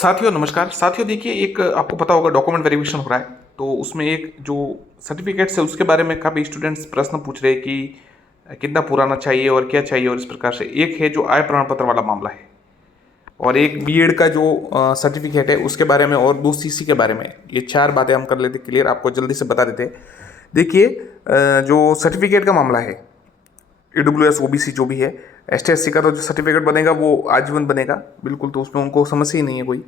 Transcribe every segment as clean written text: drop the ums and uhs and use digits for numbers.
साथियों नमस्कार। साथियों देखिए, एक आपको पता होगा डॉक्यूमेंट वेरिफिकेशन हो रहा है, तो उसमें एक जो सर्टिफिकेट्स है उसके बारे में काफ़ी स्टूडेंट्स प्रश्न पूछ रहे हैं कि कितना पुराना चाहिए और क्या चाहिए। और इस प्रकार से एक है जो आय प्रमाण पत्र वाला मामला है, और एक बीएड का जो सर्टिफिकेट है उसके बारे में, और दो सीसी के बारे में। ये चार बातें हम कर लेते क्लियर, आपको जल्दी से बता देते हैं। देखिए, जो सर्टिफिकेट का मामला है, EWS OBC जो भी है, ST SC का तो जो सर्टिफिकेट बनेगा वो आजीवन बनेगा बिल्कुल, तो उसमें उनको समस्या ही नहीं है कोई।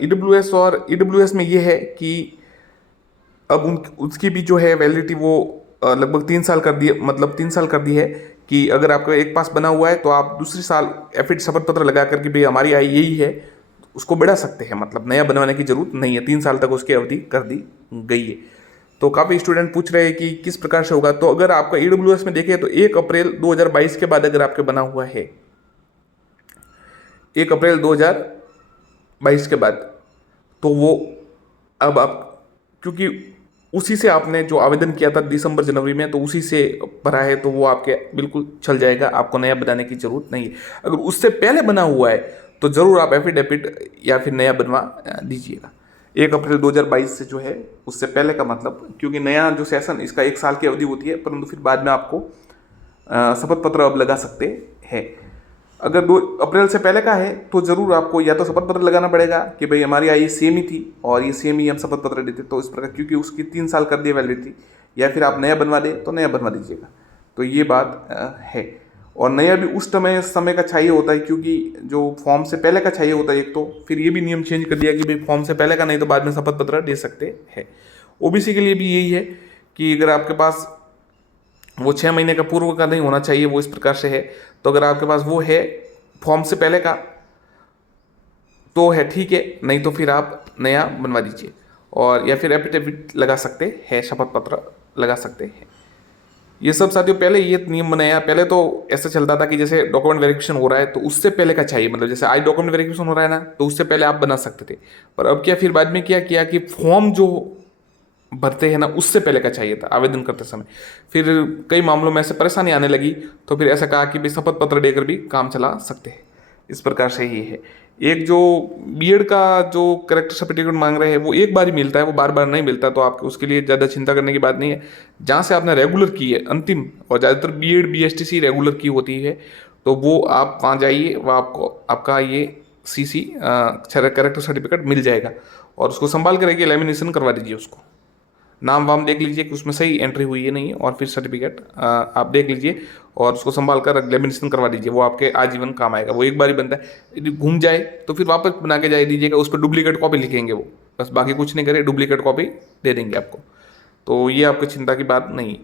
EWS और EWS में ये है कि अब उसकी भी जो है वैलिडिटी वो लगभग 3 साल कर दी है, मतलब 3 साल कर दी है कि अगर आपका एक पास बना हुआ है तो आप दूसरी साल एफिड शपथ पत्र लगा करके भाई हमारी आय यही है, उसको बढ़ा सकते हैं। मतलब नया बनवाने की जरूरत नहीं है, 3 साल तक उसकी अवधि कर दी गई है। तो काफ़ी स्टूडेंट पूछ रहे हैं कि किस प्रकार से होगा। तो अगर आपका EWS में देखें तो 1 अप्रैल 2022 के बाद अगर आपके बना हुआ है, 1 अप्रैल 2022 के बाद, तो वो अब आप, क्योंकि उसी से आपने जो आवेदन किया था दिसंबर जनवरी में, तो उसी से भरा है, तो वो आपके बिल्कुल चल जाएगा, आपको नया बनाने की जरूरत नहीं है। अगर उससे पहले बना हुआ है तो ज़रूर आप एफिडेविट या फिर नया बनवा दीजिएगा। 1 अप्रैल 2022 से जो है उससे पहले का मतलब, क्योंकि नया जो सेशन इसका 1 साल की अवधि होती है, परंतु फिर बाद में आपको शपथ पत्र अब लगा सकते हैं। अगर 2 अप्रैल से पहले का है तो ज़रूर आपको या तो शपथ पत्र लगाना पड़ेगा कि भाई हमारी आय सेम ही थी और ये सेम ही हम शपथ पत्र देते, तो इस प्रकार, क्योंकि उसकी 3 साल कर दिए वैलिडिटी। या फिर आप नया बनवा दें तो नया बनवा दीजिएगा। तो ये बात है। और नया भी उस समय का चाहिए होता है, क्योंकि जो फॉर्म से पहले का चाहिए होता है एक, तो फिर ये भी नियम चेंज कर दिया कि भाई फॉर्म से पहले का नहीं तो बाद में शपथ पत्र दे सकते हैं। OBC के लिए भी यही है कि अगर आपके पास वो 6 महीने का पूर्व का नहीं होना चाहिए, वो इस प्रकार से है। तो अगर आपके पास वो है फॉर्म से पहले का तो है ठीक है, नहीं तो फिर आप नया बनवा दीजिए। और या फिर एफिडेविट लगा सकते हैं, शपथ पत्र लगा सकते हैं। ये सब साथियों पहले ये नियम बनाया। पहले तो ऐसा चलता था कि जैसे डॉक्यूमेंट वेरिफिकेशन हो रहा है तो उससे पहले का चाहिए, मतलब जैसे आज डॉक्यूमेंट वेरिफिकेशन हो रहा है ना, तो उससे पहले आप बना सकते थे। पर अब क्या, फिर बाद में क्या किया कि फॉर्म जो भरते हैं ना उससे पहले का चाहिए था आवेदन करते समय। फिर कई मामलों में ऐसे परेशानी आने लगी, तो फिर ऐसा कहा कि भाई शपथ पत्र देकर भी काम चला सकते हैं। इस प्रकार से ही है। एक जो बीएड का जो करेक्टर सर्टिफिकेट मांग रहे हैं वो एक बार ही मिलता है, वो बार बार नहीं मिलता, तो आपको उसके लिए ज़्यादा चिंता करने की बात नहीं है। जहाँ से आपने रेगुलर की है अंतिम, और ज़्यादातर बीएड BSTC रेगुलर की होती है, तो वो आप वहाँ जाइए, वो आपको आपका ये CC करेक्टर सर्टिफिकेट मिल जाएगा। और उसको संभाल कर रखिए, लेमिनेशन करवा दीजिए उसको। नाम वाम देख लीजिए कि उसमें सही एंट्री हुई है नहीं है, और फिर सर्टिफिकेट आप देख लीजिए और उसको संभाल कर लेमिनेशन करवा दीजिए। वो आपके आजीवन काम आएगा, वो एक बार ही बनता है। यदि घूम जाए तो फिर वापस बना के जाए दीजिएगा, उस पर डुप्लीकेट कॉपी लिखेंगे वो, बस बाकी कुछ नहीं करे, डुप्लीकेट कॉपी दे देंगे आपको। तो ये आपकी चिंता की बात नहीं है।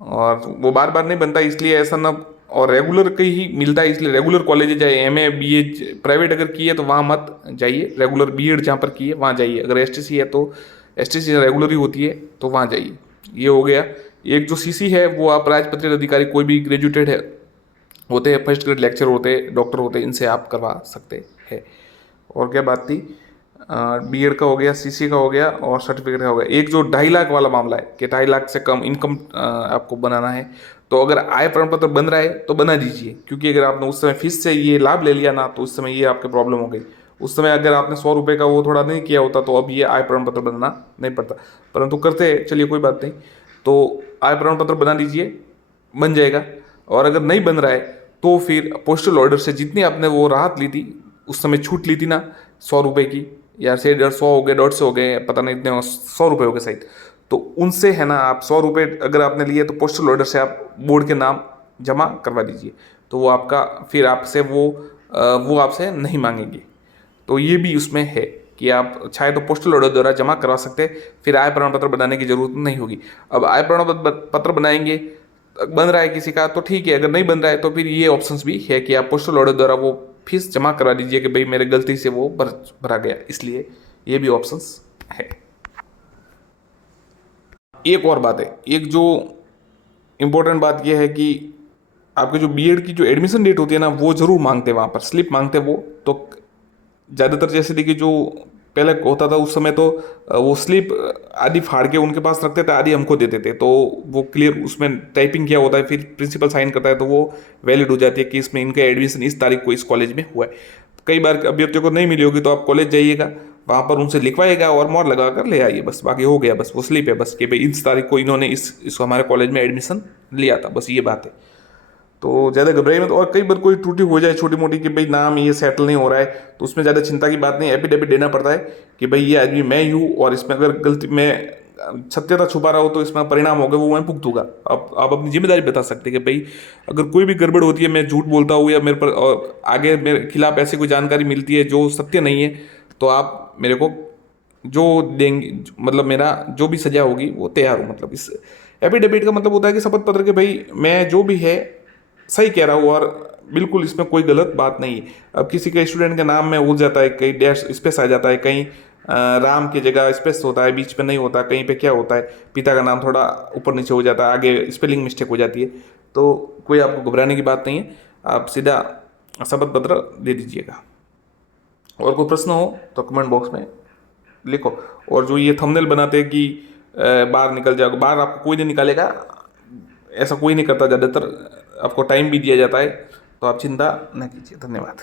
और वो बार बार नहीं बनता इसलिए ऐसा ना, और रेगुलर का ही मिलता है, इसलिए रेगुलर कॉलेज जाए। MA BA प्राइवेट अगर की है तो वहाँ मत जाइए, रेगुलर बीएड जहाँ पर की है वहाँ जाइए। अगर STC है तो STC रेगुलर ही होती है तो वहाँ जाइए। ये हो गया। एक जो CC है वो आप राजपत्रित अधिकारी, कोई भी ग्रेजुएटेड है होते हैं, फर्स्ट ग्रेड लेक्चर होते हैं, डॉक्टर होते हैं, इनसे आप करवा सकते हैं। और क्या बात थी, बीएड का हो गया, CC का हो गया, और सर्टिफिकेट का हो गया। एक जो 2.5 लाख वाला मामला है कि 2.5 लाख से कम इनकम आपको बनाना है, तो अगर आय प्रमाण पत्र बन रहा है तो बना दीजिए। क्योंकि अगर आपने उस समय फीस से ये लाभ ले लिया ना, तो उस समय ये आपके प्रॉब्लम हो गई। उस समय अगर आपने 100 रुपये का वो थोड़ा नहीं किया होता तो अब ये आय प्रमाण पत्र बनाना नहीं पड़ता, परंतु करते चलिए कोई बात नहीं। तो आय प्रमाण पत्र बना दीजिए, बन जाएगा। और अगर नहीं बन रहा है तो फिर पोस्टल ऑर्डर से जितनी आपने वो राहत ली थी, उस समय छूट ली थी ना 100 रुपये की, या से 150 हो गए, 150 हो गए, पता नहीं इतने 100 रुपये हो गए शायद, तो उनसे है ना आप 100 रुपये अगर आपने लिए तो पोस्टल ऑर्डर से आप बोर्ड के नाम जमा करवा दीजिए। तो वो आपका फिर आपसे वो आपसे नहीं मांगेंगे। तो ये भी उसमें है कि आप चाहे तो पोस्टल ऑर्डर द्वारा जमा करवा सकते हैं, फिर आय प्रमाण पत्र बनाने की जरूरत नहीं होगी। अब आय प्रमाण पत्र बनाएंगे, बन रहा है किसी का तो ठीक है, अगर नहीं बन रहा है तो फिर ये ऑप्शंस भी है कि आप पोस्टल ऑर्डर द्वारा वो फीस जमा करा दीजिए कि भाई मेरे गलती से वो भरा गया, इसलिए ये भी ऑप्शंस है। एक और बात है, एक जो इम्पोर्टेंट बात यह है कि आपके जो बीएड की जो एडमिशन डेट होती है ना, वो जरूर मांगते हैं, वहाँ पर स्लिप मांगते हैं वो। तो ज़्यादातर जैसे देखिए जो पहले होता था उस समय तो वो स्लिप आदि फाड़ के उनके पास रखते थे, आदि हमको देते थे, तो वो क्लियर उसमें टाइपिंग किया होता है, फिर प्रिंसिपल साइन करता है तो वो वैलिड हो जाती है कि इसमें इनका एडमिशन इस तारीख को इस कॉलेज में हुआ है। कई बार अभ्यर्थियों को नहीं मिली होगी, तो आप कॉलेज जाइएगा, वहाँ पर उनसे लिखवाइएगा और मोहर लगा कर ले आइए, बस बाकी हो गया, बस वो स्लिप है बस कि भाई इस तारीख को इन्होंने इस हमारे कॉलेज में एडमिशन लिया था, बस ये बात है। तो ज़्यादा घबराइए मत। और कई बार कोई त्रुटि हो जाए छोटी मोटी कि भाई नाम ये सेटल नहीं हो रहा है, तो उसमें ज़्यादा चिंता की बात नहीं, एफिडेविट देना पड़ता है कि भाई ये आदमी मैं ही हूँ, और इसमें अगर गलती मैं सत्यता छुपा रहा हो तो इसमें परिणाम होगा वो मैं भुगतूंगा। आप अपनी जिम्मेदारी बता सकते हैं कि भाई अगर कोई भी गड़बड़ होती है, मैं झूठ बोलता हूँ या मेरे पर और आगे मेरे खिलाफ ऐसी कोई जानकारी मिलती है जो सत्य नहीं है, तो आप मेरे को जो देंगे, मतलब मेरा जो भी सजा होगी वो तैयार हो। मतलब इस एफिडेविट का मतलब होता है कि शपथ पत्र के भाई मैं जो भी है सही कह रहा हूँ और बिल्कुल इसमें कोई गलत बात नहीं है। अब किसी के स्टूडेंट के नाम में हो जाता है, कहीं डैश स्पेस आ जाता है, कहीं राम की जगह स्पेस होता है, बीच में नहीं होता, कहीं पे क्या होता है पिता का नाम थोड़ा ऊपर नीचे हो जाता है, आगे स्पेलिंग मिस्टेक हो जाती है, तो कोई आपको घबराने की बात नहीं है, आप सीधा शपथ पत्र दे दीजिएगा। और कोई प्रश्न हो तो कमेंट बॉक्स में लिखो। और जो ये थंबनेल बनाते हैं कि बाहर निकल जाओगे, बाहर आपको कोई नहीं निकालेगा, ऐसा कोई नहीं करता, ज़्यादातर आपको टाइम भी दिया जाता है, तो आप चिंता न कीजिए। धन्यवाद।